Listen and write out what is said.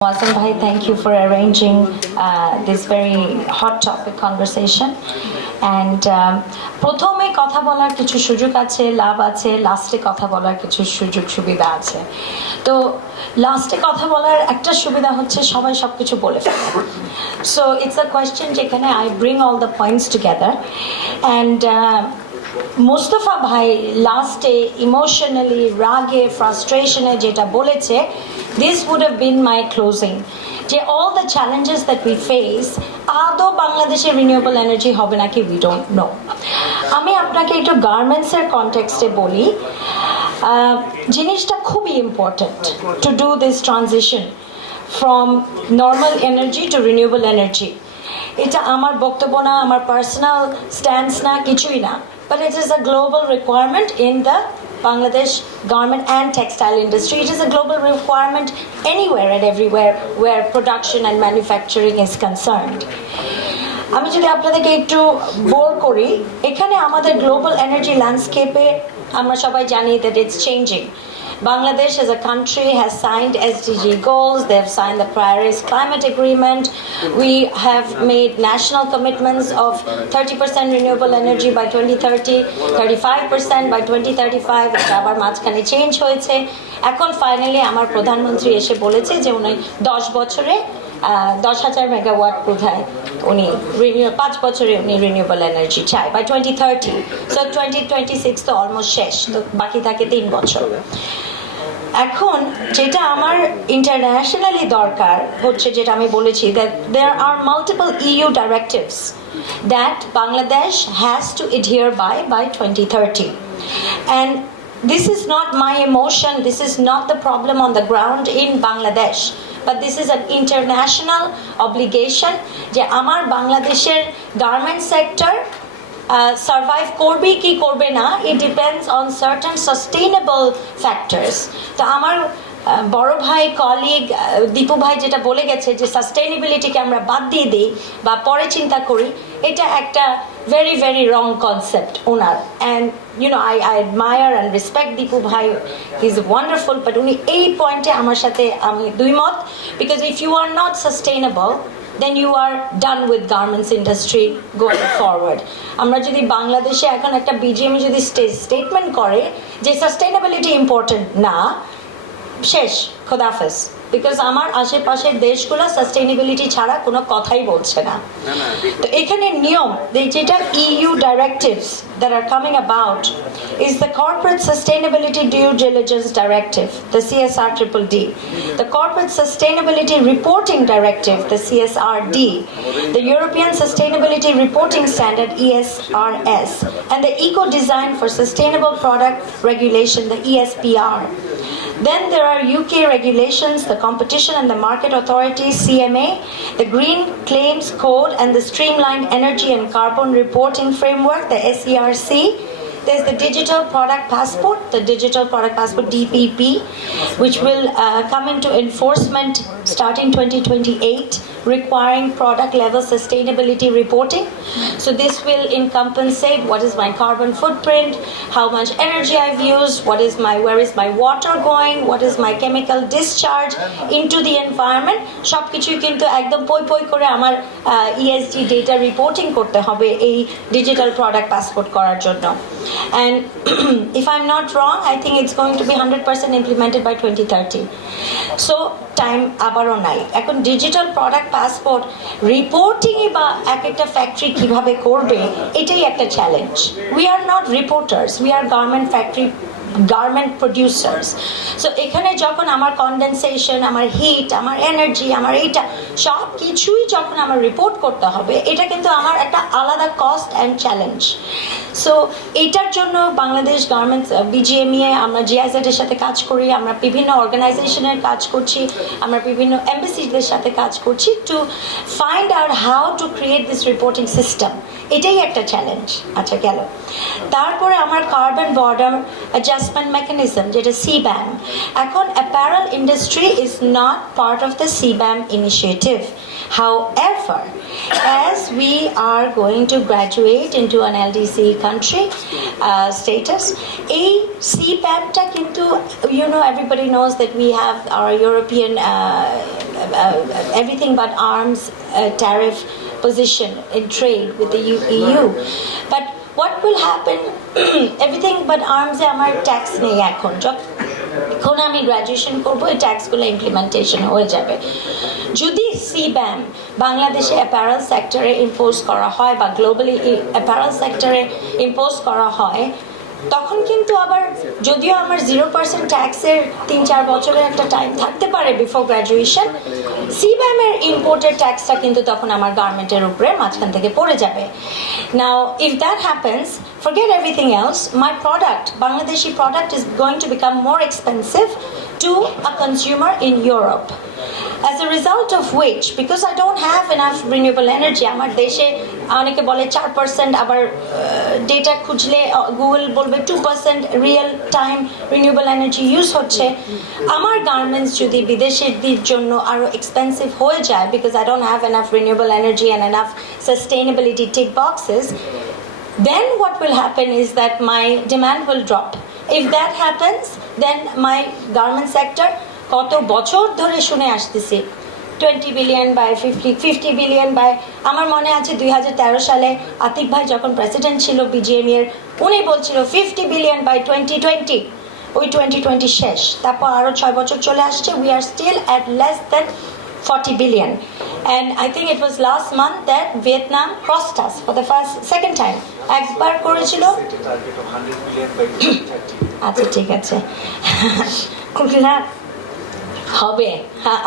Wasam Bhai, thank you for arranging this very hot topic conversation. And প্রথমে কথা বলার কিছু সুযোগ আছে, লাভ আছে, লাস্টে কথা বলার কিছু সুযোগ সুবিধা আছে। তো লাস্টে কথা বলার একটা সুবিধা হচ্ছে সবাই সবকিছু বলে ফেলে। So it's a question যেখানে I bring all the points together and Mustafa ভাই লাস্টে ইমোশনালি রাগে ফ্রাস্ট্রেশনে যেটা বলেছে, this would have been my closing, যে all the challenges that we face আদৌ বাংলাদেশে রিনিউয়েবল এনার্জি হবে নাকি we don't know। আমি আপনাকে একটু গার্মেন্টসের কনটেক্সটে বলি, জিনিসটা খুবই important to do this transition from normal energy to renewable energy. এটা আমার বক্তব্য না, আমার পার্সোনাল স্ট্যান্স না, কিছুই না, but it is a global requirement in the Bangladesh garment and textile industry. It is a global requirement anywhere and everywhere where production and manufacturing is concerned. আমি যদি আপনাদেরকে একটু বোর করি, এখানে আমাদের গ্লোবাল এনার্জি ল্যান্ডস্কেপে আমরা সবাই জানি that it's changing. Bangladesh as a country has signed SDG goals, they have signed the Paris Climate Agreement, we have made national commitments of 30% renewable energy by 2030, 35% by 2035, এটা আবার মাঝখানে change হয়েছে। এখন finally আমার প্রধানমন্ত্রী এসে বলেছে যে উনি 10 বছরে 10,000 মেগাওয়াট বোধহয় উনি 5 বছরে উনি রিনিউয়েবল এনার্জি চায় বাই 2030। সো 2026 তো অলমোস্ট শেষ, তো বাকি থাকে 3 বছর। এখন যেটা আমার ইন্টারন্যাশনালি দরকার হচ্ছে, যেটা আমি বলেছি, that there are multiple EU directives that Bangladesh has to adhere by 2030, and this is not my emotion, this is not the problem on the ground in Bangladesh, but this is an international obligation যে আমার বাংলাদেশের garment sector survive করবে কি করবে না, it depends on certain sustainable factors. তো আমার বড় ভাই কলিগ দীপু ভাই যেটা বলে গেছে যে সাস্টেইনেবিলিটিকে আমরা বাদ দিয়ে দিই বা পরে চিন্তা করি, এটা একটা very very wrong concept owner. and you know I admire and respect Dipu ভাই, he's wonderful, but উনি এই পয়েন্টে আমার সাথে আমি দুইমত, because if you are not sustainable then you are done with garments industry going forward. আমরা যদি বাংলাদেশে এখন একটা বিজিএমই যদি স্টেটমেন্ট করে যে সাস্টেইনেবিলিটি ইম্পর্টেন্ট না, শেষ, খোদাফেজ। বিকজ আমার আশেপাশের দেশগুলো সাস্টেইনেবিলিটি ছাড়া কোনো কথাই বলছে না। তো এখানে নিয়ম যেটা EU directives that are coming about is the Corporate Sustainability Due Diligence Directive, the CSRDD, the Corporate Sustainability Reporting Directive, the CSRD, the European Sustainability Reporting Standard, ESRS, and the Eco Design for Sustainable Product Regulation, the ESPR. Then there are UK regulations, the Competition and the Market Authority, CMA, the Green Claims Code, and the Streamlined Energy and Carbon Reporting Framework, the SERC. There's the Digital Product Passport, the Digital Product Passport, DPP, which will come into enforcement starting 2028, requiring product level sustainability reporting. So this will encompass, say, what is my carbon footprint, how much energy I've used, where is my water going, what is my chemical discharge into the environment. সবকিছুই কিন্তু একদম পই করে আমার ESG data reporting করতে হবে এই digital product passport করার জন্য। And if I'm not wrong, I think it's going to be 100% implemented by 2030. So time আবারও নাই। এখন ডিজিটাল প্রোডাক্ট পাসপোর্ট রিপোর্টিংই বা এক একটা ফ্যাক্টরি কিভাবে করবে, এটাই একটা challenge. We are not reporters, we are garment producers. So এখানে যখন আমার কনডেনসেশন, আমার হিট, আমার এনার্জি, আমার এইটা সব কিছুই যখন আমার রিপোর্ট করতে হবে, এটা কিন্তু আমার একটা আলাদা কস্ট অ্যান্ড চ্যালেঞ্জ। সো এটার জন্য বাংলাদেশ গার্মেন্টস BGMEA, আমরা GIZ এর সাথে কাজ করি, আমরা বিভিন্ন অর্গানাইজেশনের কাজ করছি, আমরা বিভিন্ন এমবেসিদের সাথে কাজ করছি to find out how to create this reporting system. এটাই একটা চ্যালেঞ্জ। আচ্ছা গেল, তারপরে আমার কার্বন বর্ডার অ্যাডজাস্টমেন্ট মেকানিজম যেটা CBAM, এখন apparel industry is not part of the CBAM initiative. However, as we are going to graduate into an LDC country status, এই CBAM-টা কিন্তু, you know, everybody knows that we have our European everything but arms tariff position in trade with the EU. But what will happen, everything but arms এ আমার tax নেই এখন, যখন আমি graduation করবো এই ট্যাক্সগুলো implementation হয়ে যাবে। যদি CBAM বাংলাদেশে অ্যাপারেল সেক্টরে ইম্পোজ করা হয় বা গ্লোবালি অ্যাপারেল সেক্টরে ইম্পোজ করা হয়, তখন কিন্তু আবার যদিও আমার 0% ট্যাক্সের 3-4 বছরের একটা টাইম থাকতে পারে বিফোর গ্র্যাজুয়েশন, CBAM এর ইম্পোর্টেড ট্যাক্সটা কিন্তু তখন আমার গার্মেন্টের উপরে মাঝখান থেকে পড়ে যাবে। নাও if that happens, forget everything else, my product, Bangladeshi product, is going to become more expensive to a consumer in Europe. As a result of which, because I don't have enough renewable energy, আমার দেশে অনেকে বলে 4%, আবার data খুঁজলে Google বলবে 2% real time renewable energy use হচ্ছে। আমার garments যদি বিদেশিদের জন্য আরো এক্সপেন্সিভ হয়ে যায়, because I don't have enough renewable energy and enough sustainability tick boxes, then what will happen is that my demand will drop. If that happens, then my garment sector, কত বছর ধরে শুনে আসতেছি 20 বিলিয়ন বাই 50 বিলিয়ন বাই, আমার মনে আছে 2013 সালে আতিক ভাই যখন প্রেসিডেন্ট ছিল BGME এর, উনি বলছিল 50 বিলিয়ন বাই 2020। ওই 2020 শেষ, তারপর আরো 6 বছর চলে আসছে, we are still at less than 40 billion. And I think it was last month that Vietnam crossed us for the second time. একবার করেছিল, আচ্ছা ঠিক আছে হবে, হ্যাঁ